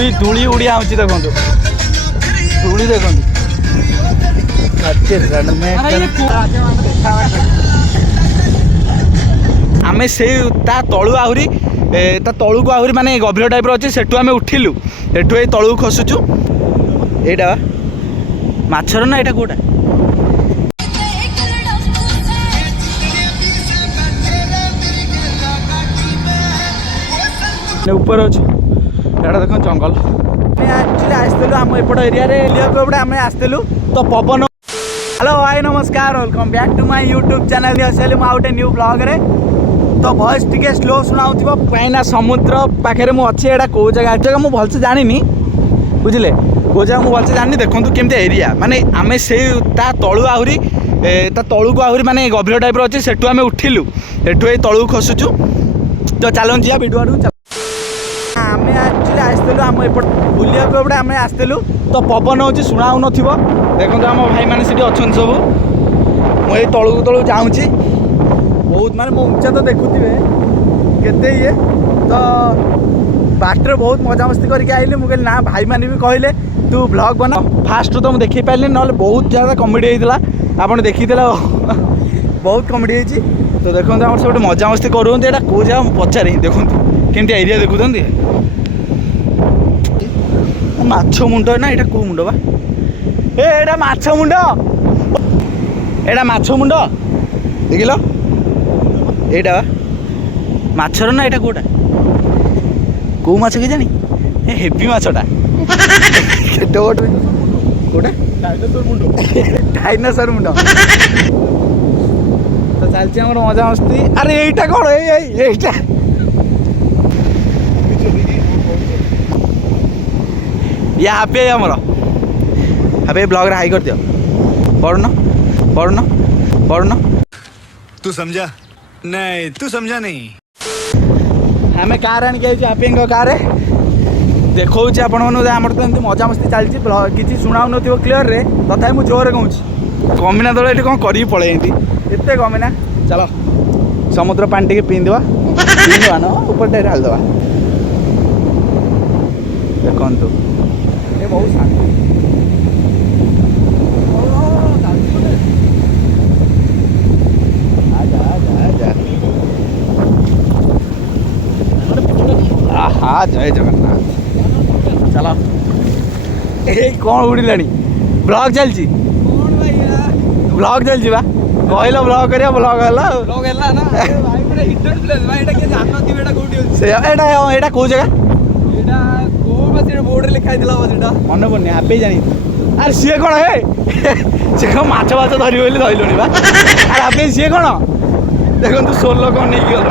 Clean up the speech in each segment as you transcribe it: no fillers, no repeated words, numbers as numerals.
धूली धूली उड़िया आउची देखंतु धूली देखंतु आमे से ता तळु आहुरी ता तळु को आहुरी माने गभीर टाइप रो अछि सेटु आमे उठिलु एठु ए तळु खसुचु एटा माछर ना एटा कोटा ऊपर अच्छे एटा देख जंगल एक्चुअली आसलु आम एपट एरिया रे आम आसलु तो पवन हेलो हाय नमस्कार welcome back to my YouTube channel आसली मुझे न्यू ब्लॉग रे तो वॉइस टिके स्लो शुणाउथिबो कहीं समुद्र पाखे मुझे एटा कौ जगह जगह मुझे भलसे जानी बुझिले कौ जगह मुझे भलसे जानी देखो केमती एरिया माने आम से तलु आहुरी ता तलु को आहुरी माने गभीर टाइप रो अछि सेटु आमे उठिलु एठु ए तलु खसुचु तो चलन जिया वीडियो आडू आम एक्चुअली आसलु आम एपट बुलिया आम आसलु तो पवन हो शुणा नथिबो देखो आम भाई मैंने सीटी अच्छा सब मुझे तलू तलू जाऊँगी बहुत माने मो उच्चा तो देखुवे केते ये तो बाटर बहुत मजा मस्ती करके आइले मुझे ना भाई मैंने भी कहले तू ब्लॉग बना फास्ट तो मुझे देखी पारे ना बहुत ज़्यादा कमेडी होता आपड़ देखी बहुत कमेडी होती तो देखो आम सब मजा मस्ती करूँ यहाँ कौ जगह पचारे देखूँ केमती एरिया देखुं माछ मुंड ना यहाँ कौ मुंड बा एटा माछ मुंड एटा माछ मुंड देखिल एटा माछर ना एटा कोटा कौ माछ के जानी हेवी माछटा कोटा डायनासोर मुंड तो चलती आम मजा मस्ती अरे यहीटा कौन यहीटा या हापी है आमर हापी ब्लॉग रे हाई कर दियो पढ़ना पढ़ना पढ़ना तू समझा नहीं तू समझा नहीं आम कार आनिक हापी कार देखो आपण आमर तो एमती मजा मस्ती चलती किसी शुणा न क्लीयर रे तथा मुझे जोर कहूँ कमिना दल ये कौन कर पड़े एत कमिना चलो समुद्र पानी टे पीदवा न ऊपर टे ढालदवा देखु ये बहुत शांति हाँ जय जगन्नाथ चलो ये कौन उड़िला ब्लॉग चलती ब्लॉग चलती बा कहल ब्लॉग करिया ब्लॉग है कौ जगह बोर्ड लिखा मन पड़नी हापी जानी अरे सी कौन है सी कौन माछ बाछ धर धरलुनि बा अरे हापी सी कौन देखो तू सोलो कौन नहीं गल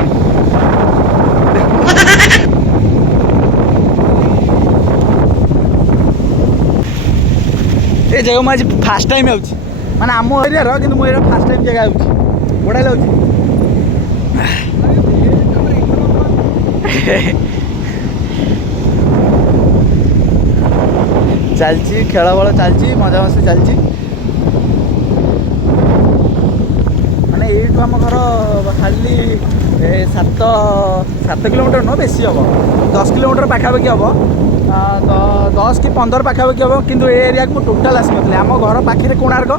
ये जगह मुझे फास्ट टाइम आऊँ माने आम एरिया कि मुझे फास्ट टाइम जगह आऊँ बढ़िया लगे चलती खेल बल चलती मजा मस्ती चलती माने यू आम घर खाली 7 किलोमीटर नुह बेसी हम 10 किलोमीटर पाखापाखि हम तो 10 कि 15 पाखापाखि हम कि एरिया को टोटाल आसी नी आम घर पाखे कोणार्क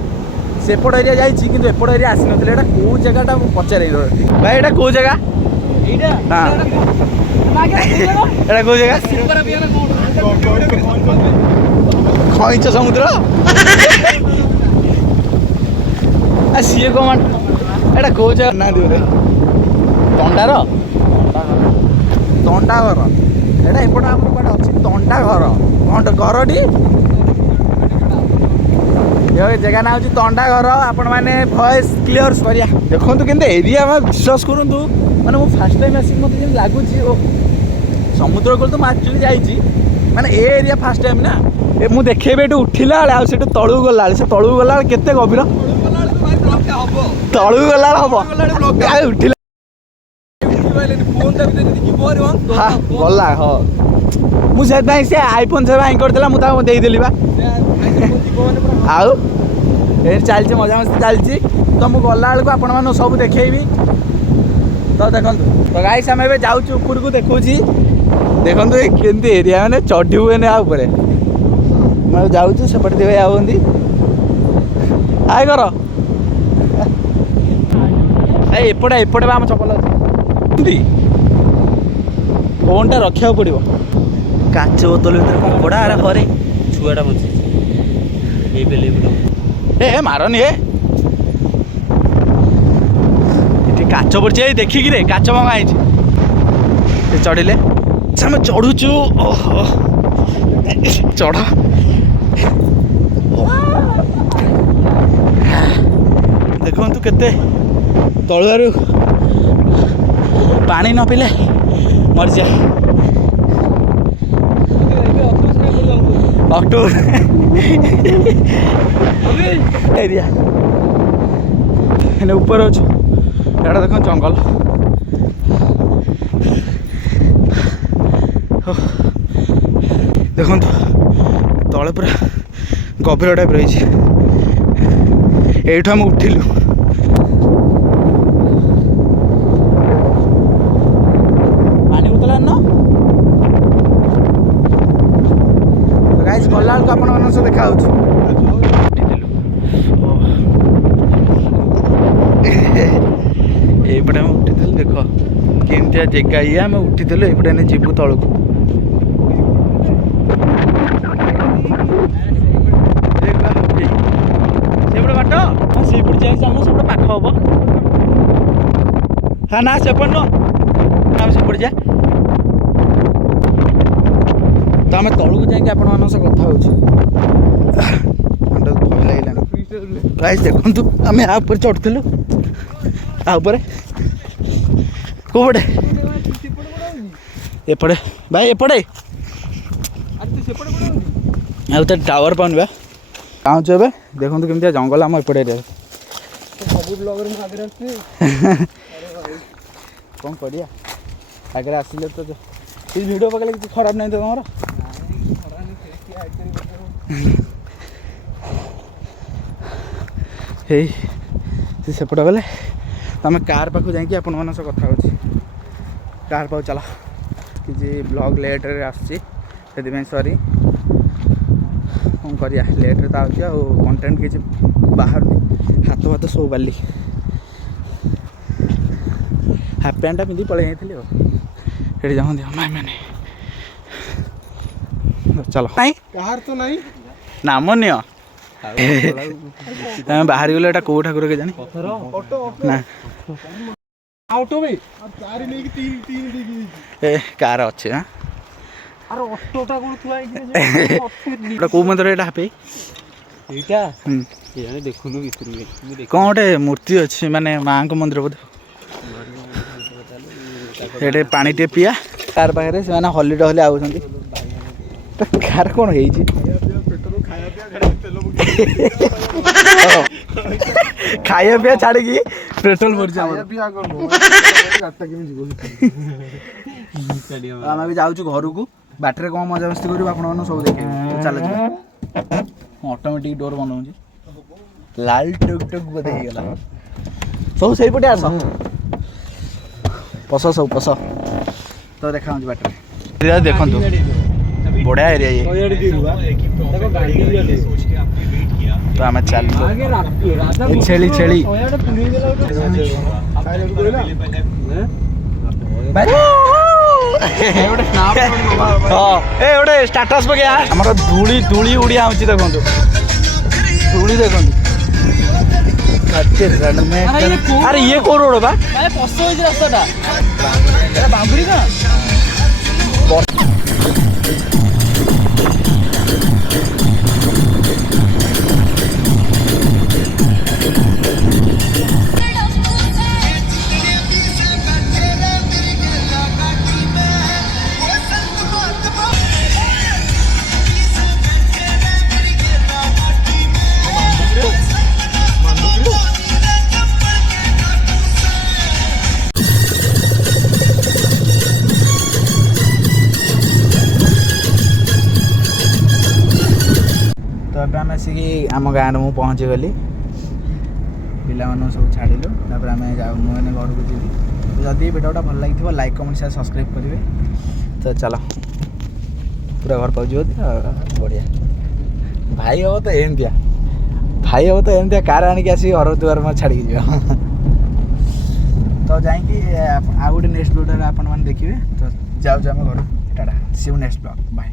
सेपट एरिया जाइए एपट एरिया आसी नी एटा कौ जगहटा पचारे भाई एटा कौ जगह एटा कौ जगह खईच समुद्र सी कौन एटा कौ जगह ना दिवे तंडार तंडा घर एटा एपट आम कौन अच्छी तंडा घर घरटी ये जगह ना हूँ तंडा घर आपण मैंने वॉइस क्लियर करिया देखो केमती एरिया विश्वास करूँ मैंने मुझे फास्ट टाइम आसिक मत लगुच समुद्र कूल तो मुझे एक्चुअली जाइए माने ए एरिया फास्ट टाइम ना मुझे देखेबे ये उठिला बेले आठ तलू गला से तलू गला केते गभीर तलू गला हम उठिला गला हाँ मुझे से आईफोन 7 आई करदेला मुझे देदेली बा आउ चलती मजा मस्ती चलती तो मुझे गला बेलू आपण मैंने सब देखी तो देखो तो गाइस आम ए जाऊँ ऊपर को देखुची ଦେଖନ୍ତୁ କେମିତି ଏରିଆ ମାନେ ଚଢ଼ି ହୁଏନି ଆ ଉପରେ। ମୁଁ ଯାଉଛୁ ସେପଟେ ଦିଏ ଆଉନ୍ତି ଆଏ କର ଏପଟେ ଏପଟେ ବା ଆମ ଚପଲ ଅଛି ଏମିତି ଫୋନ୍ଟା ରଖିବାକୁ ପଡ଼ିବ। କାଚ ବୋତଲ ଭିତରେ କଙ୍କଡ଼ା ଆରେ ହରେ ଛୁଆଟା ବଞ୍ଚିଛି ଏଇ ବେଲେ ଏ ମାରନି ଏଠି କାଚ ପଡ଼ିଛି ଏଇ ଦେଖିକିରେ କାଚ ଭଙ୍ଗା ହେଇଛି। ଏ ଚଢ଼ିଲେ ଆମେ ଚଢ଼ୁଛୁ ଓହୋ ଚଢ଼ ଦେଖନ୍ତୁ କେତେ ତଳୁଆରୁ ପାଣି ନ ପିଇଲେ ମରିଯା। ଅକ୍ଟୋବର ଏରିଆ ଏନେ ଉପରେ ଅଛୁ ଏଇଟା ଦେଖନ୍ତୁ ଜଙ୍ଗଲ। ଦେଖନ୍ତୁ ତଳେ ପୁରା ଗଭୀର ଟାଇପ୍ ରହିଛି। ଏଇଠୁ ଆମେ ଉଠିଲୁ। ପାଣି ବୋତଲ ଆଣିନ ଗାଇସ୍ ଗଲା ବେଳକୁ ଆପଣମାନଙ୍କ ସହ ଦେଖା ହେଉଛି। ଏଇପଟେ ଆମେ ଉଠିଥିଲୁ ଦେଖ କେମିତିଆ ଜାଗା ଇଏ ଆମେ ଉଠିଥିଲୁ ଏଇପଟେ ଆମେ ଯିବୁ ତଳକୁ। ସେପଟେ ବାଟ ହଁ ସେଇପଟେ ଯାଇକି ଆମକୁ ସେପଟେ ପାଖ ହବ। ହଁ ନା ସେପଟେ ନୁହଁ ଆମେ ସେପଟେ ଯା ତ ଆମେ ତଳକୁ ଯାଇକି ଆପଣମାନଙ୍କ ସହ କଥା ହେଉଛୁ। ଭଲ ଲାଗିଲାନି ଗାଇସ୍ ଦେଖନ୍ତୁ ଆମେ ଆ ଉପରେ ଚଢ଼ୁଥିଲୁ ଆ ଉପରେ କେଉଁ ପଟେ ଏପଟେ ଭାଇ ଏପଟେ ଆଉ ତ ଟାୱାର ପାଉନି ବା ପାଉଛୁ ଏବେ। ଦେଖନ୍ତୁ କେମିତିଆ ଜଙ୍ଗଲ ଆମ ଏପଟେ ଏରିଆରେ। ସବୁ ବ୍ଲଗରେ ମୁଁ ଆଗରେ ଆସିଛି କ'ଣ କରିବା ଆଗରେ ଆସିଲେ ତ କିଛି ଭିଡ଼ିଓ ପକେଇଲେ କିଛି ଖରାପ ନାହିଁ ତ ତମର। ହେଇ ସେ ସେପଟେ ଗଲେ ଆମେ କାର୍ ପାଖକୁ ଯାଇକି ଆପଣମାନଙ୍କ ସହ କଥା ହେଉଛି। କାର୍ ପାଖକୁ ଚାଲ କିଛି ବ୍ଲଗ୍ ଲେଟ୍ରେ ଆସୁଛି ସେଥିପାଇଁ ସରି। କ'ଣ କରିବା ଲେଟ୍ରେ ତ ଆସୁଛି ଆଉ କଣ୍ଟେଣ୍ଟ କିଛି ବାହାରୁନି। ହାତ ଫାତ ସବୁ ବାଲି ହାଫ୍ ପ୍ୟାଣ୍ଟଟା ପିନ୍ଧିକି ପଳେଇ ଯାଇଥିଲି ଆଉ ଏଠି ଯାଉଛନ୍ତି ମାନେ ଚାଲ ନାଇଁ କାହାର ତ ନାହିଁ ନାମ ନିଅ ତମେ ବାହାରି ଗଲେ ଏଇଟା କୋଉ ଠାକୁର କେଜାଣି ନା ଅଟୋ ଭାଇ ଚାରି ନେଇକି ତିନି ଦେଇକି ଏ କାର ଅଛି ହଁ ଆରେ ଅଟୋଟା କୋଉ ଥୁଆ ହେଇକି ଏଇଟା କୋଉ ମନ୍ଦିର ଏଇଟା ହାପି ଏଇଟା କେଜାଣି ଦେଖୁନୁ ଭିତରୁ କ'ଣ ଗୋଟେ ମୂର୍ତ୍ତି ଅଛି ମାନେ ମାଆଙ୍କ ମନ୍ଦିର ବୋଧେ। ଏଠି ପାଣି ଟିକେ ପିଆ କାର ପାଖରେ ସେମାନେ ହଲିଟା ହଲି ଆଉଛନ୍ତି। କାର କ'ଣ ହେଇଛି ଖାଇବା ପିଇବା ଛାଡ଼ିକି ପେଟ୍ରୋଲ ପଡୁଛି ଆମର। ଆମେ ବି ଯାଉଛୁ ଘରକୁ ବାଟରେ କ'ଣ ମଜାମସ୍ତି କରିବୁ ଆପଣମାନଙ୍କୁ ସବୁ ଦେଖେଇବୁ। ଚାଲ ଯିବା। ଅଟୋମେଟିକ୍ ଡୋର ବନଉଛି ଲାଲ ଟୁକ୍ ଟୁକ୍ ବୋଧେ ହେଇଗଲା। ସବୁ ସେଇପଟେ ଆସ ପଶ ସବୁ ପଶ ତ ଦେଖା ହେଉଛି ବାଟରେ। ଦେଖନ୍ତୁ ବଢ଼ିଆ ଏରିଆ ଇଏ ତ ଆମେ ଚାଲିଲୁ ଛେଳି ଛେଳି ଗୋଟେ ଷ୍ଟାଟସ୍ ପକେଇବା ଆମର ଧୂଳି ଧୂଳି ଉଡ଼ିଆ ହେଉଛି ଦେଖନ୍ତୁ ଧୂଳି ଦେଖନ୍ତୁ। ଆରେ ଇଏ କୋଉ ରୋଡ ବା ପଶ ହେଇଛି ରାସ୍ତାଟା ବାମ୍ବୁରି କ'ଣ ଏବେ ଆମେ ଆସିକି ଆମ ଗାଁରେ ମୁଁ ପହଞ୍ଚିଗଲି। ପିଲାମାନଙ୍କୁ ସବୁ ଛାଡ଼ିଲୁ ତାପରେ ଆମେ ଯାଉ ମୁଁ ମାନେ ଘରକୁ ଯିବି। ଯଦି ଭିଡ଼ିଓଟା ଭଲ ଲାଗିଥିବ ଲାଇକ୍ କମେଣ୍ଟ ସେୟାର ସବସ୍କ୍ରାଇବ୍ କରିବେ। तो चलो पूरा घर पाँच बढ़िया भाई हम तो एमतिया भाई हम तो एमतिया कार आणिक आसी घर दुआर में छाड़ी जा तो जाइए आ गोटे नेक्स्ट ब्लॉग आपण मैंने देखिए तो जाऊँ आम घर टाटा सी यू नेक्स्ट ब्लॉग बाय।